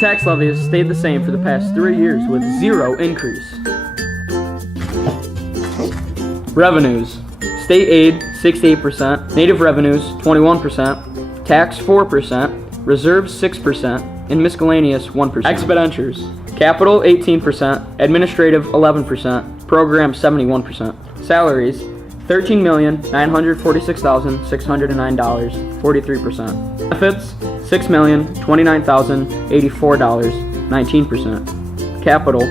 tax levy has stayed the same for the past 3 years with zero increase. Revenues. State aid 68%, native revenues 21%, tax 4%, reserves 6%, and miscellaneous 1%. Expenditures. Capital 18%, administrative 11%, program 71%. Salaries $13,946,609, 43%. Benefits $6,029,084, 19%. Capital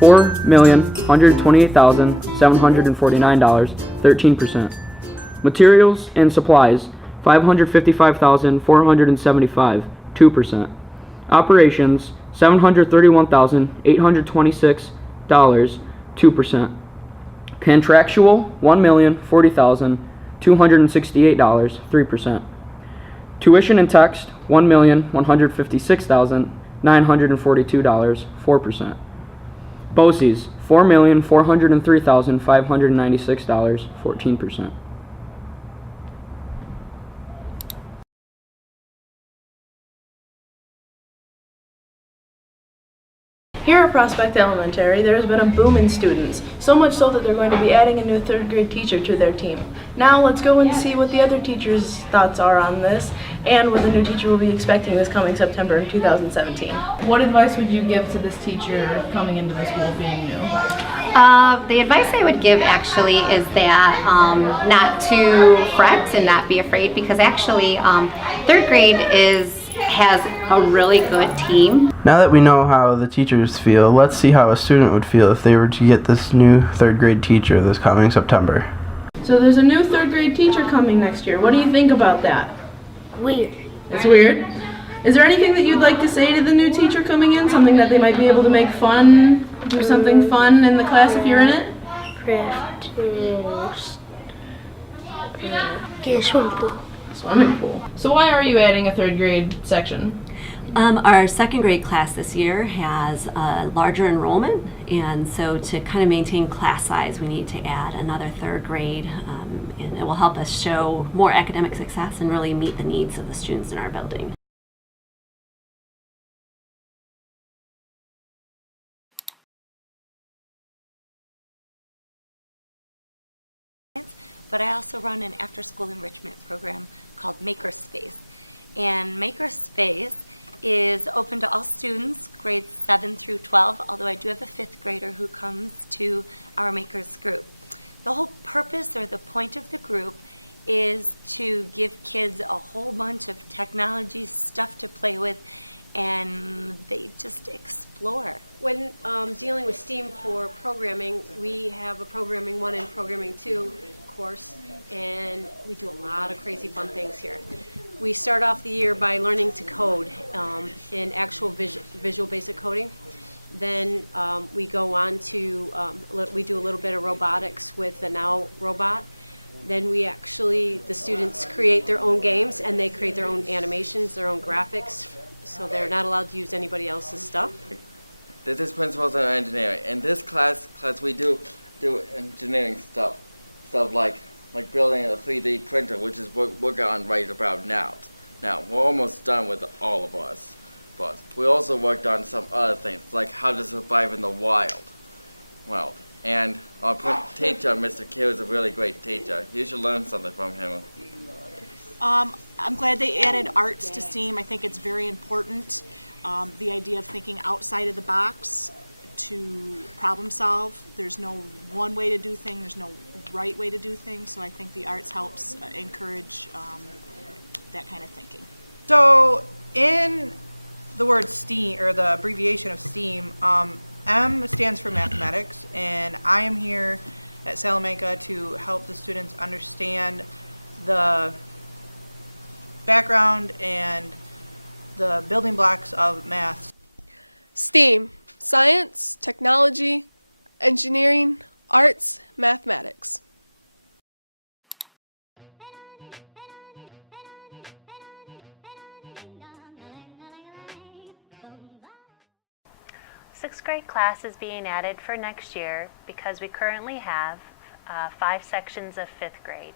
$4,128,749, 13%. Materials and supplies $555,475, 2%. Operations $731,826, 2%. Contractual $1,040,268, 3%. Tuition and text $1,156,942, 4%. BOCES $4,403,596, 14%. Here at Prospect Elementary, there has been a boom in students, so much so that they're going to be adding a new third grade teacher to their team. Now let's go and see what the other teachers' thoughts are on this and what the new teacher will be expecting this coming September in 2017. What advice would you give to this teacher coming into the school being new? The advice I would give actually is that not to fret and not be afraid, because actually third grade has a really good team. Now that we know how the teachers feel, let's see how a student would feel if they were to get this new third grade teacher this coming September. So there's a new third grade teacher coming next year. What do you think about that? Weird. It's weird? Is there anything that you'd like to say to the new teacher coming in? Something that they might be able to make fun, do something fun in the class if you're in it? Practice. Get a swimming pool. Swimming pool. So why are you adding a third grade section? Our second grade class this year has a larger enrollment, and so to kind of maintain class size, we need to add another third grade, and it will help us show more academic success and really meet the needs of the students in our building. But I also run an after-school enrichment program called Makerspace. And Makerspace is open to all students, grades 7 through 12, although I do have a 5th grader who comes to our Makers group. The whole purpose or the point of the group is to give kids a whole bunch of technology stuff to play with, and they just explore. When dealing with STEAM for programming, we have a Programming 1 and Programming 2 course, and we do a lot of crazy fun things here. We start off the year by learning to code in actual visual basic coding. Then we go on to, we do a little bit of robotics with the Now robot. Then the students create their own games, and they create their own animations, their own graphics, so they're not allowed to use anybody else's stuff. This is Principles of Engineering. In this class we do engineering stuff like building a 3D printer, which is what we're working on right about now. Now, we're almost done with all of us, but we also worked on some other things, like how to survive in the wild. Well, and our teacher, Mr. Q, is a really great teacher. You should learn something from him. I'm glad they added arts to STEAM. I think it's very important. The idea of thinking outside of the box to problem solve. There's no one way to do things, there's no right way to do things, so I think the arts helps encourage that kind of thinking. So in the word STEAM, or the abbreviation of STEAM, M stands for mathematics, and I am here at Salamanca to help the students understand the background and the building blocks of math. STEAM: science, technology, engineering, arts, mathematics. Sixth grade class is being added for next year because we currently have 5 sections of 5th grade.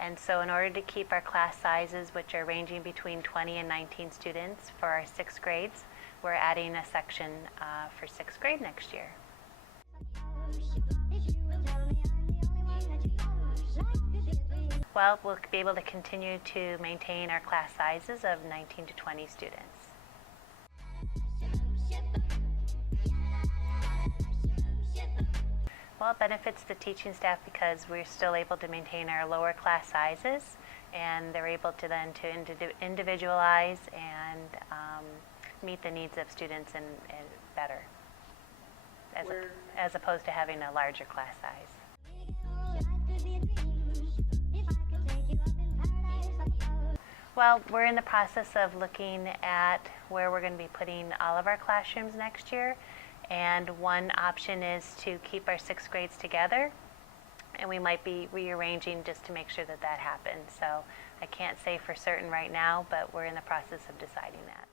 And so in order to keep our class sizes, which are ranging between 20 and 19 students for our 6th grades, we're adding a section for 6th grade next year. Well, we'll be able to continue to maintain our class sizes of 19 to 20 students. Well, it benefits the teaching staff because we're still able to maintain our lower class sizes, and they're able to then individualize and meet the needs of students and better, as opposed to having a larger class size. Well, we're in the process of looking at where we're going to be putting all of our classrooms next year. And one option is to keep our 6th grades together, and we might be rearranging just to make sure that that happens. So I can't say for certain right now, but we're in the process of deciding that.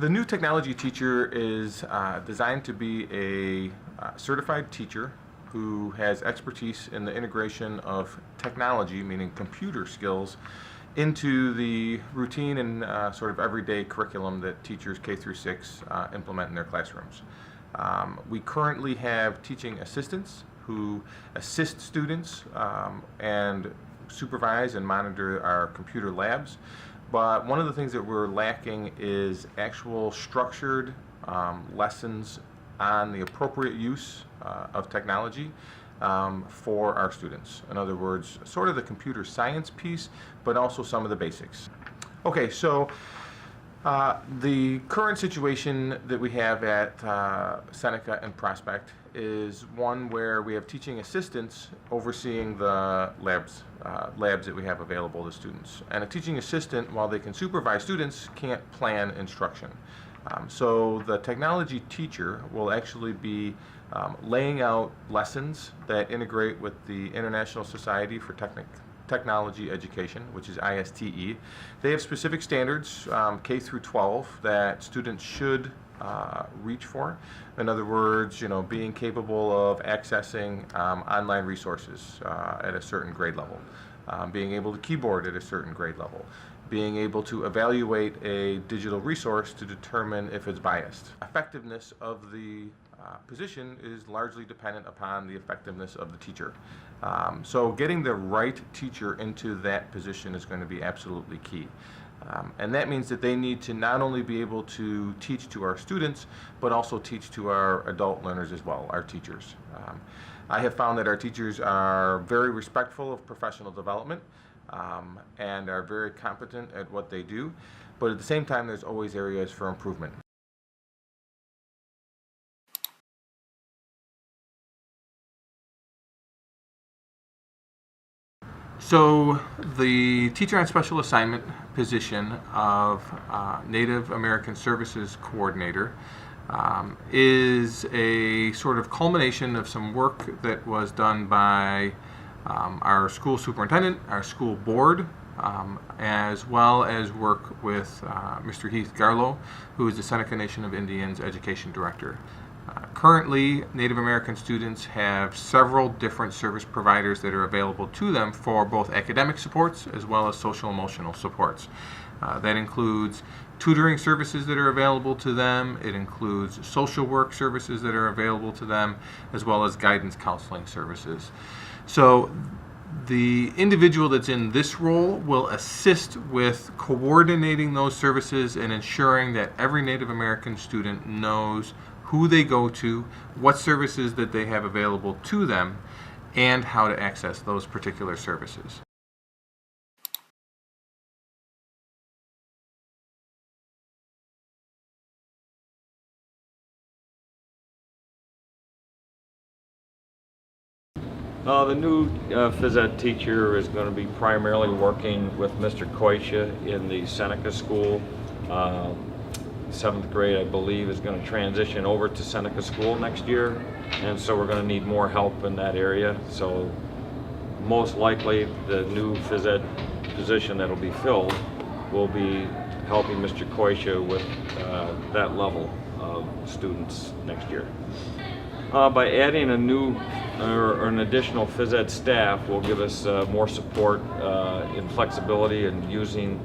The new technology teacher is designed to be a certified teacher who has expertise in the integration of technology, meaning computer skills, into the routine and sort of everyday curriculum that teachers K through 6 implement in their classrooms. We currently have teaching assistants who assist students and supervise and monitor our computer labs. But one of the things that we're lacking is actual structured lessons on the appropriate use of technology for our students. In other words, sort of the computer science piece, but also some of the basics. Okay, so the current situation that we have at Seneca and Prospect is one where we have teaching assistants overseeing the labs that we have available to students. And a teaching assistant, while they can supervise students, can't plan instruction. So the technology teacher will actually be laying out lessons that integrate with the International Society for Technology Education, which is ISTE. They have specific standards, K through 12, that students should reach for. In other words, being capable of accessing online resources at a certain grade level, being able to keyboard at a certain grade level, being able to evaluate a digital resource to determine if it's biased. Effectiveness of the position is largely dependent upon the effectiveness of the teacher. So getting the right teacher into that position is going to be absolutely key. And that means that they need to not only be able to teach to our students, but also teach to our adult learners as well, our teachers. I have found that our teachers are very respectful of professional development and are very competent at what they do, but at the same time there's always areas for improvement. So the teacher on special assignment position of Native American Services Coordinator is a sort of culmination of some work that was done by our school superintendent, our school board, as well as work with Mr. Heath Garlow, who is the Seneca Nation of Indians Education Director. Currently, Native American students have several different service providers that are available to them for both academic supports as well as social emotional supports. That includes tutoring services that are available to them, it includes social work services that are available to them, as well as guidance counseling services. So the individual that's in this role will assist with coordinating those services and ensuring that every Native American student knows who they go to, what services that they have available to them, and how to access those particular services. The new phys ed teacher is going to be primarily working with Mr. Koisha in the Seneca school. 7th grade, I believe, is going to transition over to Seneca school next year, and so we're going to need more help in that area. So most likely the new phys ed position that will be filled will be helping Mr. Koisha with that level of students next year. By adding a new or an additional phys ed staff will give us more support in flexibility and using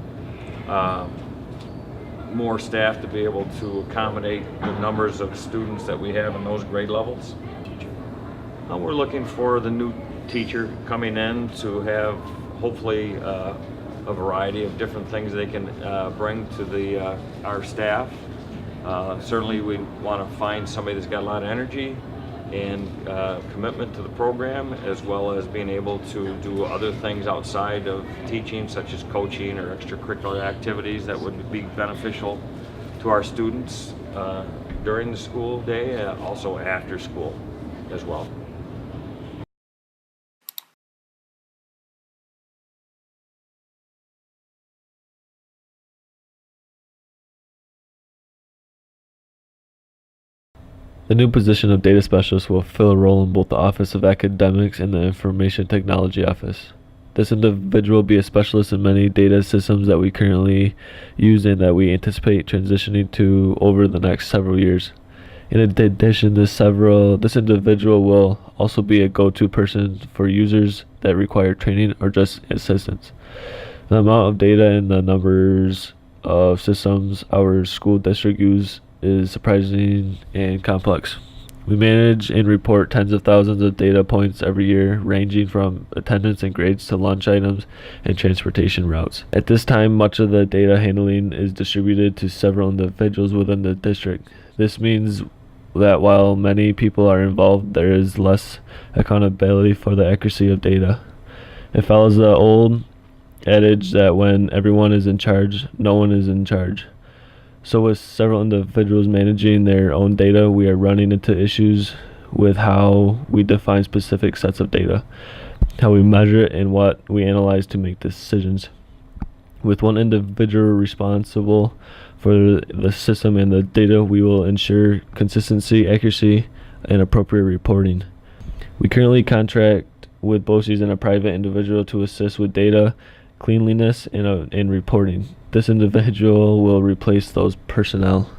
more staff to be able to accommodate the numbers of students that we have in those grade levels. We're looking for the new teacher coming in to have hopefully a variety of different things they can bring to our staff. Certainly we want to find somebody that's got a lot of energy and commitment to the program, as well as being able to do other things outside of teaching, such as coaching or extracurricular activities that would be beneficial to our students during the school day, also after school as well. The new position of data specialist will fill a role in both the Office of Academics and the Information Technology Office. This individual will be a specialist in many data systems that we currently use and that we anticipate transitioning to over the next several years. In addition, this individual will also be a go-to person for users that require training or just assistance. The amount of data and the numbers of systems our school district uses is surprising and complex. We manage and report tens of thousands of data points every year, ranging from attendance and grades to lunch items and transportation routes. At this time, much of the data handling is distributed to several individuals within the district. This means that while many people are involved, there is less accountability for the accuracy of data. It follows the old adage that when everyone is in charge, no one is in charge. So with several individuals managing their own data, we are running into issues with how we define specific sets of data, how we measure it, and what we analyze to make decisions. With one individual responsible for the system and the data, we will ensure consistency, accuracy, and appropriate reporting. We currently contract with BOCES and a private individual to assist with data cleanliness and reporting. This individual will replace those personnel.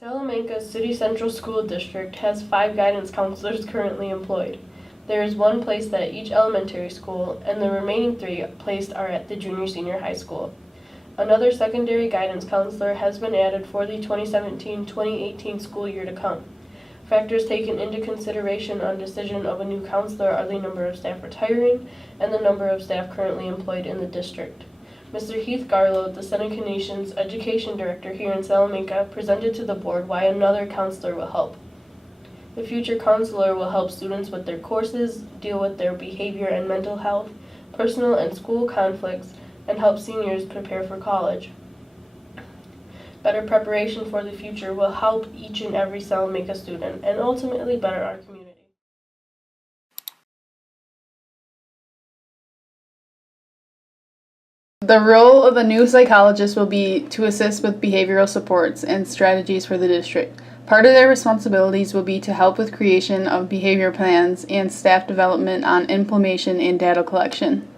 Salamanca City Central School District has 5 guidance counselors currently employed. There is 1 placed at each elementary school, and the remaining 3 placed are at the junior-senior high school. Another secondary guidance counselor has been added for the 2017-2018 school year to come. Factors taken into consideration on decision of a new counselor are the number of staff retiring and the number of staff currently employed in the district. Mr. Heath Garlow, the Seneca Nation's Education Director here in Salamanca, presented to the board why another counselor will help. The future counselor will help students with their courses, deal with their behavior and mental health, personal and school conflicts, and help seniors prepare for college. Better preparation for the future will help each and every Salamanca student and ultimately better our community. The role of a new psychologist will be to assist with behavioral supports and strategies for the district. Part of their responsibilities will be to help with creation of behavior plans and staff development on implementation and data collection.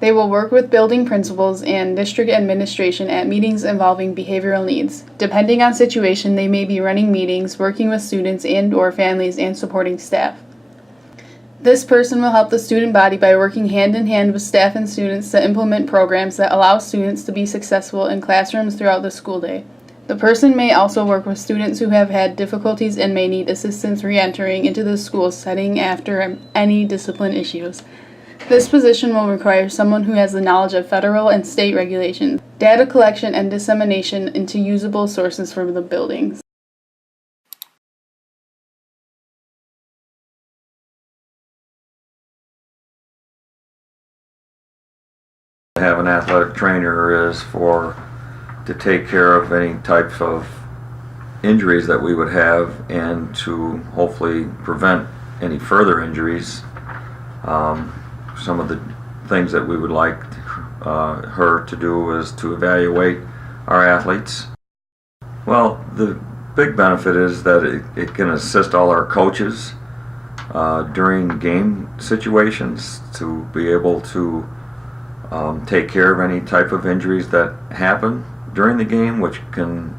They will work with building principals and district administration at meetings involving behavioral needs. Depending on situation, they may be running meetings, working with students and/or families, and supporting staff. This person will help the student body by working hand in hand with staff and students to implement programs that allow students to be successful in classrooms throughout the school day. The person may also work with students who have had difficulties and may need assistance re-entering into the school setting after any discipline issues. This position will require someone who has the knowledge of federal and state regulations, data collection and dissemination into usable sources for the buildings. Have an athletic trainer is to take care of any types of injuries that we would have and to hopefully prevent any further injuries. Some of the things that we would like her to do is to evaluate our athletes. Well, the big benefit is that it can assist all our coaches during game situations to be able to take care of any type of injuries that happen during the game, which can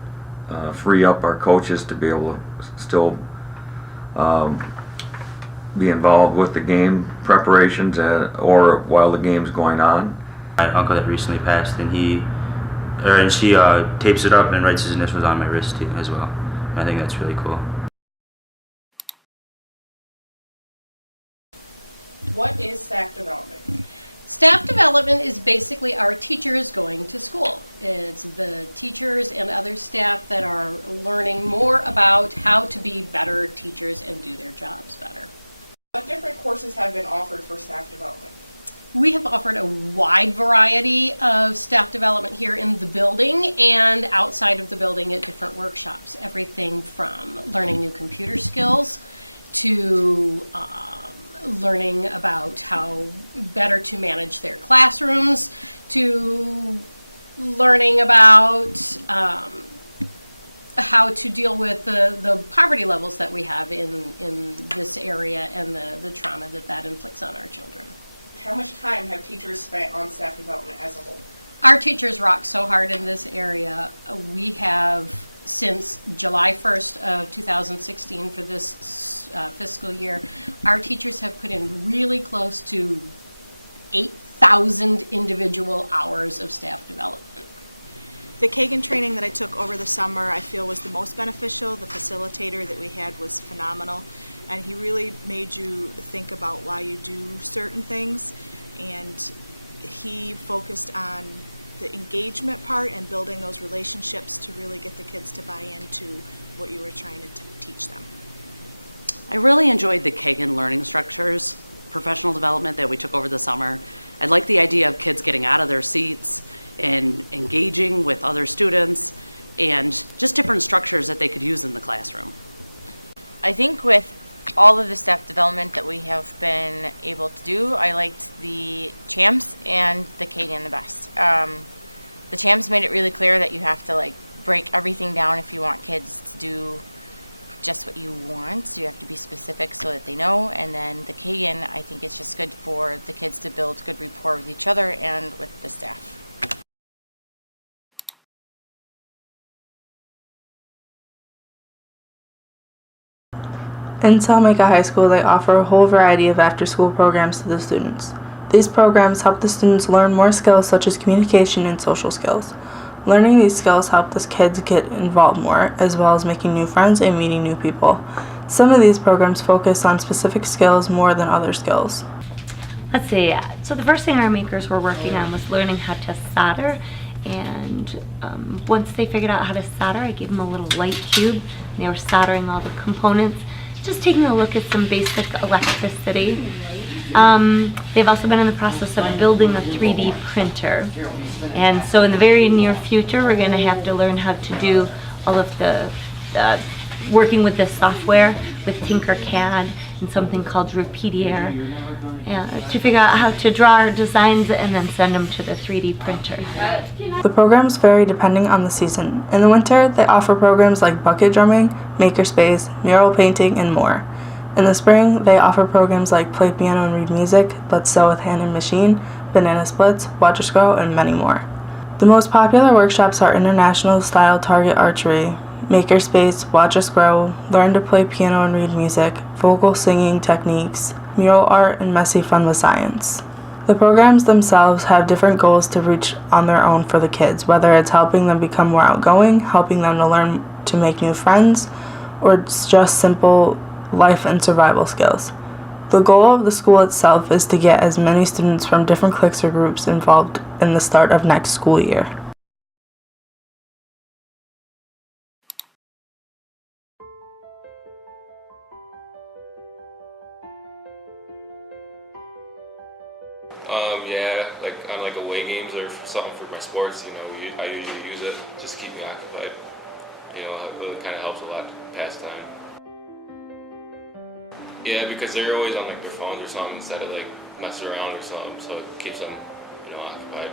free up our coaches to be able to still be involved with the game preparations or while the game's going on. My uncle that recently passed, and she tapes it up and writes his initials on my wrist too, as well. And I think that's really cool. What is staff development? Staff development is basically our teachers going to school. It's the teachers and other staff that are learning more about how to be better teachers and do their jobs better. What different courses have been offered for staff development? We have offered a wide variety of staff development here in the building and outside of the building at different workshops. Everything from learning new computer skills to learning about how better to manage their classrooms, to learning about how to deal with the poverty levels that we have in this area and the trauma that inflicts on our children. How much time have teachers spent on staff development as a whole? Our teachers rock so hard in this area. We have, since July 1st of 2016 for this fiscal year, our teachers have put in really close to 8,000 individual hours of staff development. The Kagan training that I took over the summer I feel was the most beneficial. The facilitator that we had was phenomenal, and he really made you think about why you do certain things, and he focused on the engagement part and building those relationships to really get the kids to buy into what you were trying to teach them. I really enjoyed the Kagan learning structures, professional development that we took over the summer. I like the idea of kids getting out of their seats and engaging with other students and just different structures that they could use in the classroom. I think with all of the staff development that we have been able to do, I liked the CHAMPS and the Kagan the best. The CHAMPS made it really clear that you have to break everything down if you want kids to do just what you want. So you have to be specific so that they know. And then the Kagan, I think it's just good for the kids to build good rapport with each other and with the staff. In Salamanca High School, they offer a whole variety of after-school programs to the students. These programs help the students learn more skills such as communication and social skills. Learning these skills help the kids get involved more, as well as making new friends and meeting new people. Some of these programs focus on specific skills more than other skills. Let's see, so the first thing our makers were working on was learning how to solder, and once they figured out how to solder, I gave them a little light cube, and they were soldering all the components, just taking a look at some basic electricity. They've also been in the process of building a 3D printer. And so in the very near future, we're going to have to learn how to do all of the working with the software with Tinkercad and something called Repeatier to figure out how to draw our designs and then send them to the 3D printer. The programs vary depending on the season. In the winter, they offer programs like bucket drumming, makerspace, mural painting, and more. In the spring, they offer programs like Play Piano and Read Music, Let's Sew with Hand and Machine, Banana Splits, Watch Us Grow, and many more. The most popular workshops are International Style Target Archery, Makerspace, Watch Us Grow, Learn to Play Piano and Read Music, Vocal Singing Techniques, Mural Art, and Messy Fun with Science. The programs themselves have different goals to reach on their own for the kids, whether it's helping them become more outgoing, helping them to learn to make new friends, or it's just simple life and survival skills. The goal of the school itself is to get as many students from different cliques or groups involved in the start of next school year. Yeah, on away games or something for my sports, I usually use it just to keep me occupied. It really kind of helps a lot to pass time. Yeah, because they're always on their phones or something instead of messing around or something, so it keeps them, occupied.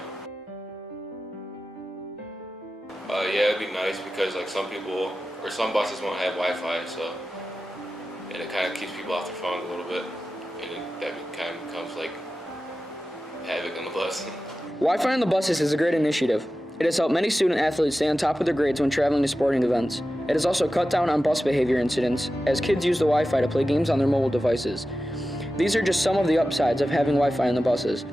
Yeah, it'd be nice because some people or some buses won't have Wi-Fi, and it kind of keeps people off their phones a little bit, and that kind of becomes havoc in the bus. Wi-Fi on the buses is a great initiative. It has helped many student athletes stay on top of their grades when traveling to sporting events. It has also cut down on bus behavior incidents, as kids use the Wi-Fi to play games on their mobile devices. These are just some of the upsides of having Wi-Fi in the buses.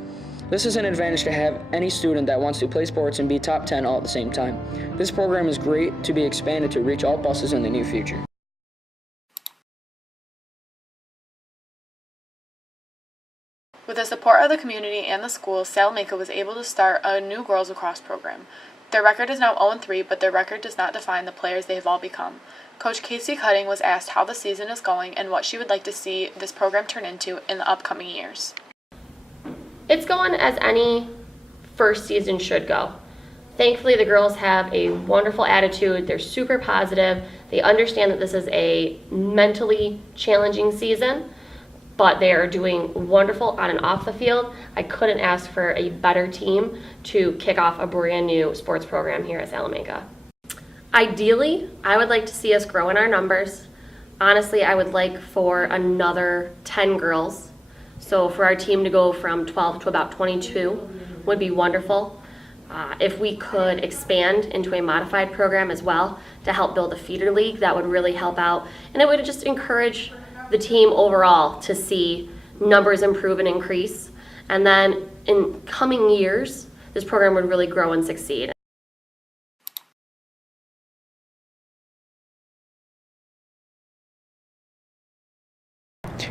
This is an advantage to have any student that wants to play sports and be top 10 all at the same time. This program is great to be expanded to reach all buses in the near future. With the support of the community and the schools, Salamanca was able to start a new girls lacrosse program. Their record is now 0-3, but their record does not define the players they have all become. Coach Casey Cutting was asked how the season is going and what she would like to see this program turn into in the upcoming years. It's going as any first season should go. Thankfully, the girls have a wonderful attitude. They're super positive. They understand that this is a mentally challenging season, but they are doing wonderful on and off the field. I couldn't ask for a better team to kick off a brand new sports program here at Salamanca. Ideally, I would like to see us grow in our numbers. Honestly, I would like for another 10 girls. So for our team to go from 12 to about 22 would be wonderful. If we could expand into a modified program as well to help build a feeder league, that would really help out. And it would just encourage the team overall to see numbers improve and increase. And then in coming years, this program would really grow and succeed.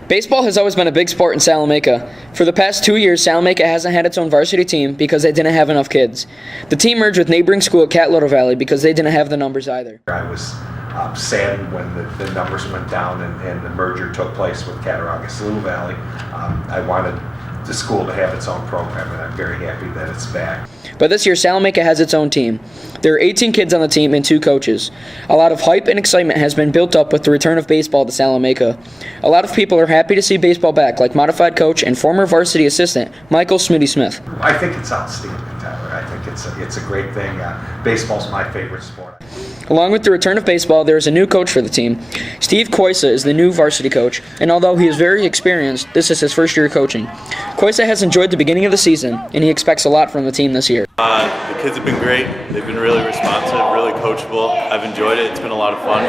Baseball has always been a big sport in Salamanca. For the past 2 years, Salamanca hasn't had its own varsity team because they didn't have enough kids. The team merged with neighboring school at Cat Little Valley because they didn't have the numbers either. I was saddened when the numbers went down and the merger took place with Cattaraugus Little Valley. I wanted the school to have its own program, and I'm very happy that it's back. But this year, Salamanca has its own team. There are 18 kids on the team and 2 coaches. A lot of hype and excitement has been built up with the return of baseball to Salamanca. A lot of people are happy to see baseball back, like modified coach and former varsity assistant Michael Smitty Smith. I think it's outstanding, Tyler. I think it's a great thing. Baseball's my favorite sport. Along with the return of baseball, there is a new coach for the team. Steve Koisa is the new varsity coach, and although he is very experienced, this is his first year coaching. Koisa has enjoyed the beginning of the season, and he expects a lot from the team this year. The kids have been great. They've been really responsive, really coachable. I've enjoyed it. It's been a lot of fun.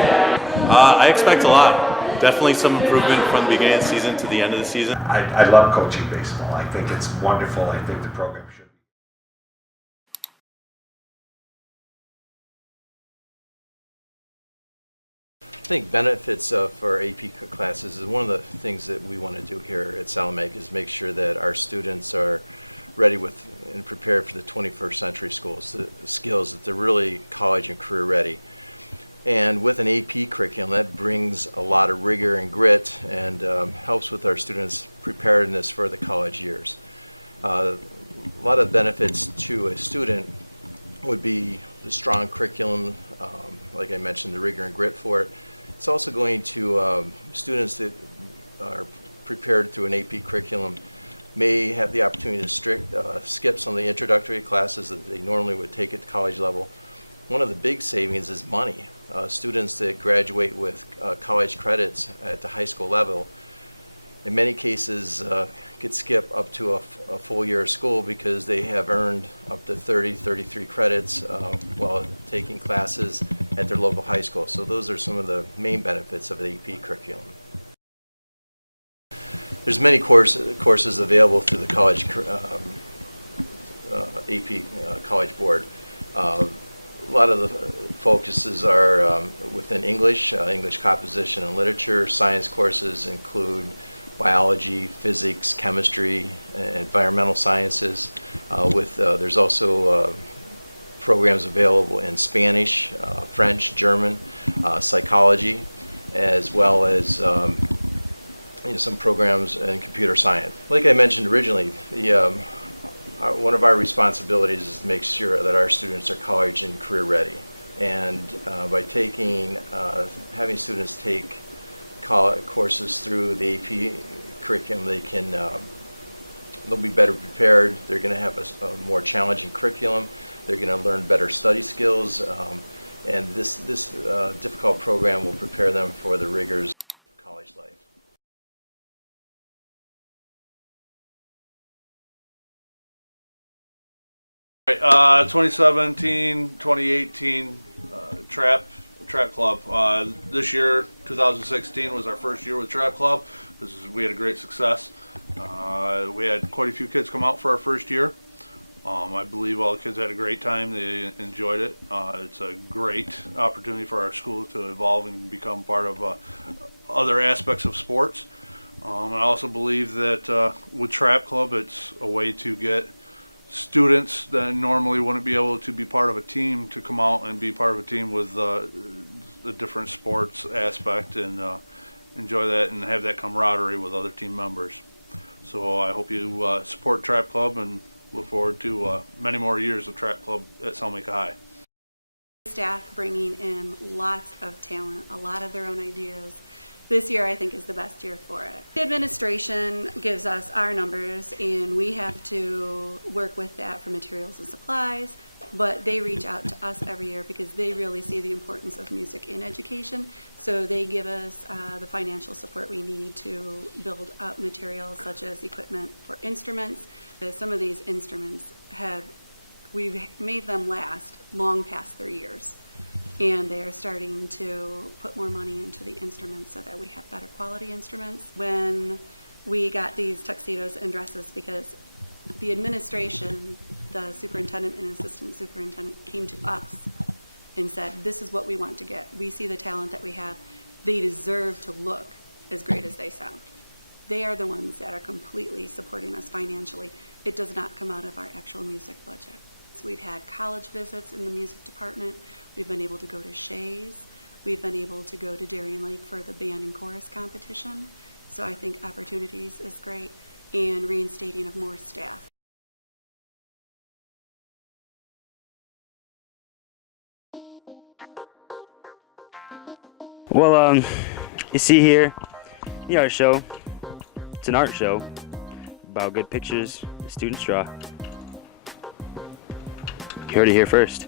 I expect a lot. Definitely some improvement from the beginning of the season to the end of the season. I love coaching baseball. I think it's wonderful. I think the program should. I think benefits for AP classes is one of the things that we want to do here at Salamanca is make sure that our students are ready with and prepared for the 21st century schools, the skills that they're really college and career ready. And with an AP curriculum, that brings a lot of rigor and grit and helps with our students' preparedness for the college years. A lot of benefits to a student would be the strong curriculum, like I mentioned, the rigor and grit for it. It's also going to students that are prepared through an AP curriculum may have the opportunity to skip some of the introductory classes that they normally would take at the college level. One of the big savings is money. Students that graduate with college credits at the high school level, in many cases, could skip up to a full year of school because they have earned up to 33 credits while taking classes at their local high school. So those are some of the main benefits of the AP curriculum. There's many courses available through the college AP College Board. A lot of the focuses are within English, English composition and literature. Science courses include biology, physics, chemistry, environmental sciences. There's also programs available in Spanish, French, German, psychology, as well as some programs in computer science. Like I mentioned originally, one of our responsibilities is to make sure that our students are college and career ready. And by having students take courses through the AP curriculum, they'll be better prepared. They're going to have a more challenging curriculum. They're going to learn better study skills, and this difficult program will prepare them for the rigors of college life. 2017, 2018 trap club. This year, 2016 was our first year with trap club. We had a great success. We had quite a few kids come out for our first year. I believe all the kids had a great time. They enjoyed it. It's a great opportunity for our school to evolve and become part of other aspects of sports. I also believe that with Trap Club, it's a way to get students that normally wouldn't be able to be part of a team to come out and be part of a team with the different sports aspect and enjoy that and have that camaraderie with other team members. So I hope you support Trap Club and look forward to many more years of Trap Club at Salamanca High. Staff bringing in lots of talent, a lot of their own ideas. This year I think is the best year for it. The administration gives us our numbers and we have to work with that for materials and supplies, but they reach out to us every year because they really see the importance of music in education. So they give us the financial support we need to build up materials such as equipment for instruments. Some of these instruments we've made them last long past 3 years. And they are starting to put more money into the instruments so that we have better quality instruments. When we got these tuxedos and dresses, because the administration, the superintendent and assistant superintendent came to us and said, this is what we want to get. We see the talent that we have. They deserve to look as great as they sound. They are the ones that are completely supporting us financially. It does not come out of our actual music budget. We've had college visits in the music department. We've been able to go to Shays. We've been able to go to Darien Lake for the band and chorus competition. So I think opportunities is great, and reinstating of more staff. Well, you see here, the art show. It's an art show about good pictures the students draw. You heard it here first.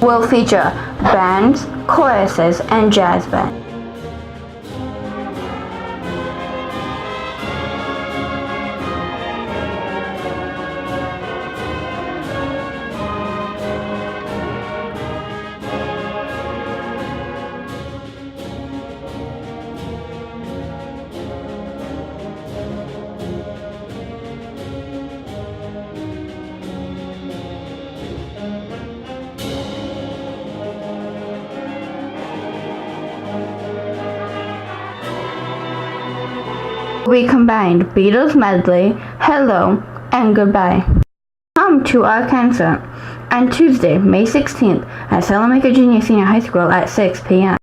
Will feature bands, choruses, and jazz band. We combined Beatles medley, Hello, and Goodbye. Come to our concert on Tuesday, May 16th at Salamanca Junior Senior High School at 6 p.m.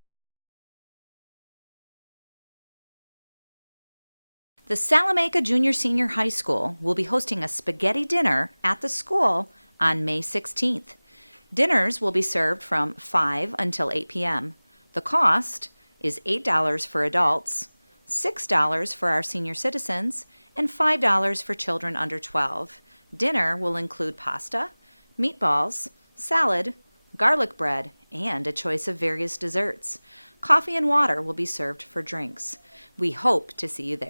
The Salamanca Junior Senior High School will be hosting a spaghetti dinner at the school on May 16th. Dinners will be served from 5 until 8 p.m. The cost is $8 for adults, $6 for our senior citizens, and $5 for children under 12. Dinner will include pasta, meatballs, salad, garlic bread, and a choice of various desserts. Coffee and water will be served for drinks. We hope to see you there.